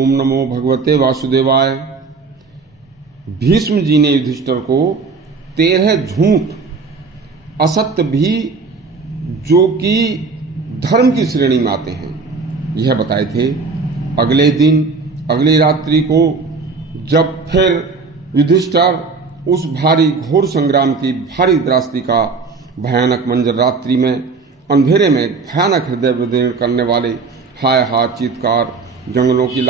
ओम नमो भगवते वासुदेवाय। भीष्म जी ने युधिष्ठिर को 13 झूठ असत्य भी जो कि धर्म की श्रेणी में आते हैं यह बताए थे। अगले दिन अगली रात्रि को जब फिर युधिष्ठिर उस भारी घोर संग्राम की भारी त्रासदी का भयानक मंजर रात्रि में अंधेरे में भयानक हृदय विदीर्ण करने वाले हाय हाय चीत्कार, जंगलों की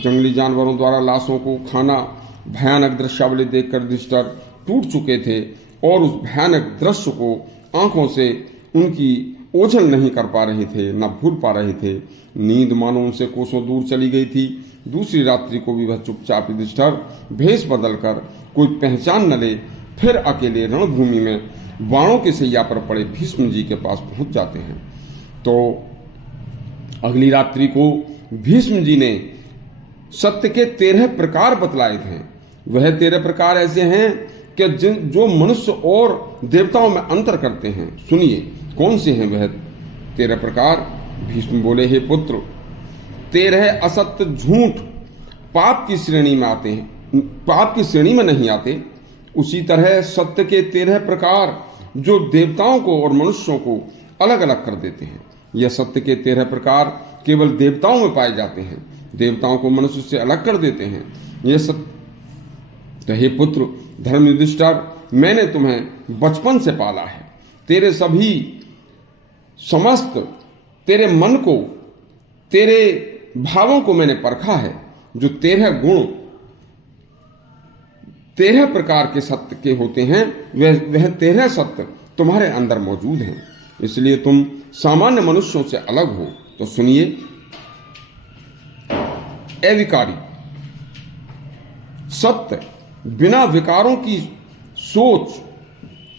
जंगली जानवरों द्वारा लाशों को खाना, भयानक दृश्यावली देखकर युधिष्ठिर टूट चुके थे और उस भयानक दृश्य को आंखों से उनकी ओझल नहीं कर पा रहे थे, न भूल पा रहे थे। नींद मानो उनसे कोसों दूर चली गई थी। दूसरी रात्रि को भी वह चुपचाप युधिष्ठिर भेष बदलकर कोई पहचान न ले फिर अकेले रणभूमि में बाणों की सैया पर पड़े भीष्म जी के पास पहुंच जाते हैं। तो अगली रात्रि को भीष्म जी ने सत्य के 13 प्रकार बतलाए थे। वह 13 प्रकार ऐसे हैं कि जो मनुष्य और देवताओं में अंतर करते हैं। सुनिए कौन से हैं वह 13 प्रकार। भीष्म बोले, हे पुत्र, 13 असत्य झूठ पाप की श्रेणी में आते हैं, पाप की श्रेणी में नहीं आते। उसी तरह सत्य के 13 प्रकार जो देवताओं को और मनुष्यों को अलग अलग कर देते हैं। यह सत्य के 13 प्रकार केवल देवताओं में पाए जाते हैं, देवताओं को मनुष्य से अलग कर देते हैं। यह सत्य, हे पुत्र धर्म युधिष्ठिर, मैंने तुम्हें बचपन से पाला है। तेरे सभी समस्त तेरे मन को, तेरे भावों को मैंने परखा है। जो 13 गुण 13 प्रकार के सत्य के होते हैं वह 13 सत्य तुम्हारे अंदर मौजूद हैं। इसलिए तुम सामान्य मनुष्यों से अलग हो। तो सुनिए, अविकारी सत्य, बिना विकारों की सोच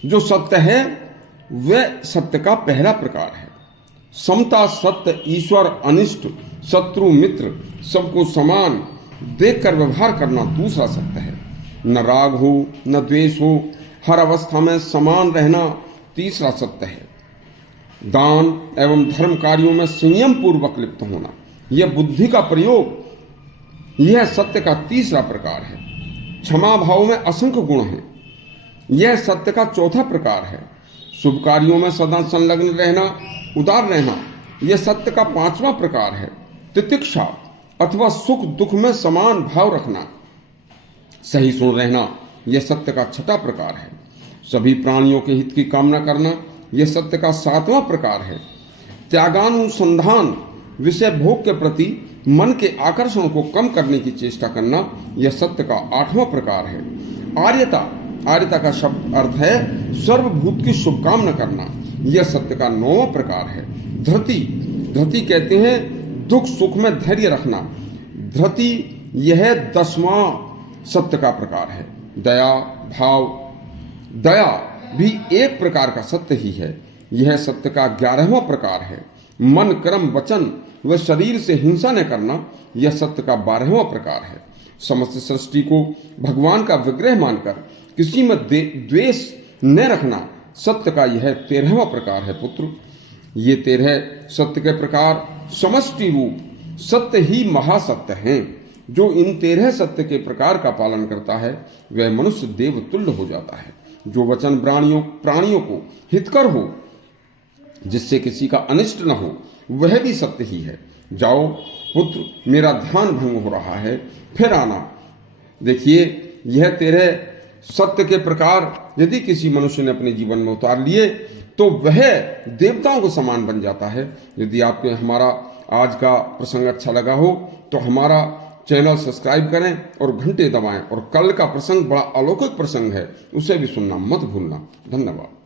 जो सत्य है वह सत्य का पहला प्रकार है। समता सत्य, ईश्वर अनिष्ट, शत्रु मित्र सबको समान देखकर व्यवहार करना दूसरा सत्य है। न राग हो न द्वेष हो, हर अवस्था में समान रहना तीसरा सत्य है। दान एवं धर्म कार्यों में संयम पूर्वक लिप्त होना, यह बुद्धि का प्रयोग, यह सत्य का तीसरा प्रकार है। क्षमा भाव में असंख्य गुण हैं, यह सत्य का चौथा प्रकार है। शुभ कार्यों में सदा संलग्न रहना, उदार रहना, यह सत्य का 5वां प्रकार है। तितिक्षा अथवा सुख दुख में समान भाव रखना, सही सुन रहना, यह सत्य का 6वां प्रकार है। सभी प्राणियों के हित की कामना करना, यह सत्य का 7वां प्रकार है। त्यागानुसंधान, विषय भोग के प्रति मन के आकर्षण को कम करने की चेष्टा करना, यह सत्य का 8वां प्रकार है। आर्यता, आर्यता का शब्द अर्थ है सर्वभूत की शुभकामना करना, यह सत्य का 9वां प्रकार है। धृति, धृति कहते हैं दुख सुख में धैर्य रखना, धृति यह 10वां सत्य का प्रकार है। दया भाव, दया भी एक प्रकार का सत्य ही है, यह सत्य का 11वां प्रकार है। मन कर्म वचन व शरीर से हिंसा न करना, यह सत्य का 12वां प्रकार है। समस्त सृष्टि को भगवान का विग्रह मानकर किसी में द्वेष न रखना, सत्य का यह 13वां प्रकार है। पुत्र, ये 13 सत्य के प्रकार समष्टि रूप सत्य ही महासत्य हैं। जो इन 13 सत्य के प्रकार का पालन करता है वह मनुष्य देवतुल्य हो जाता है। जो वचन प्राणियों को हितकर हो, जिससे किसी का अनिष्ट न हो, वह भी सत्य ही है। जाओ पुत्र, मेरा ध्यान भंग हो रहा है, फिर आना। देखिए, यह 13 सत्य के प्रकार यदि किसी मनुष्य ने अपने जीवन में उतार लिए तो वह देवताओं को समान बन जाता है। यदि आपको हमारा आज का प्रसंग अच्छा लगा हो तो हमारा चैनल सब्सक्राइब करें और घंटे दबाएं, और कल का प्रसंग बड़ा अलौकिक प्रसंग है, उसे भी सुनना मत भूलना। धन्यवाद।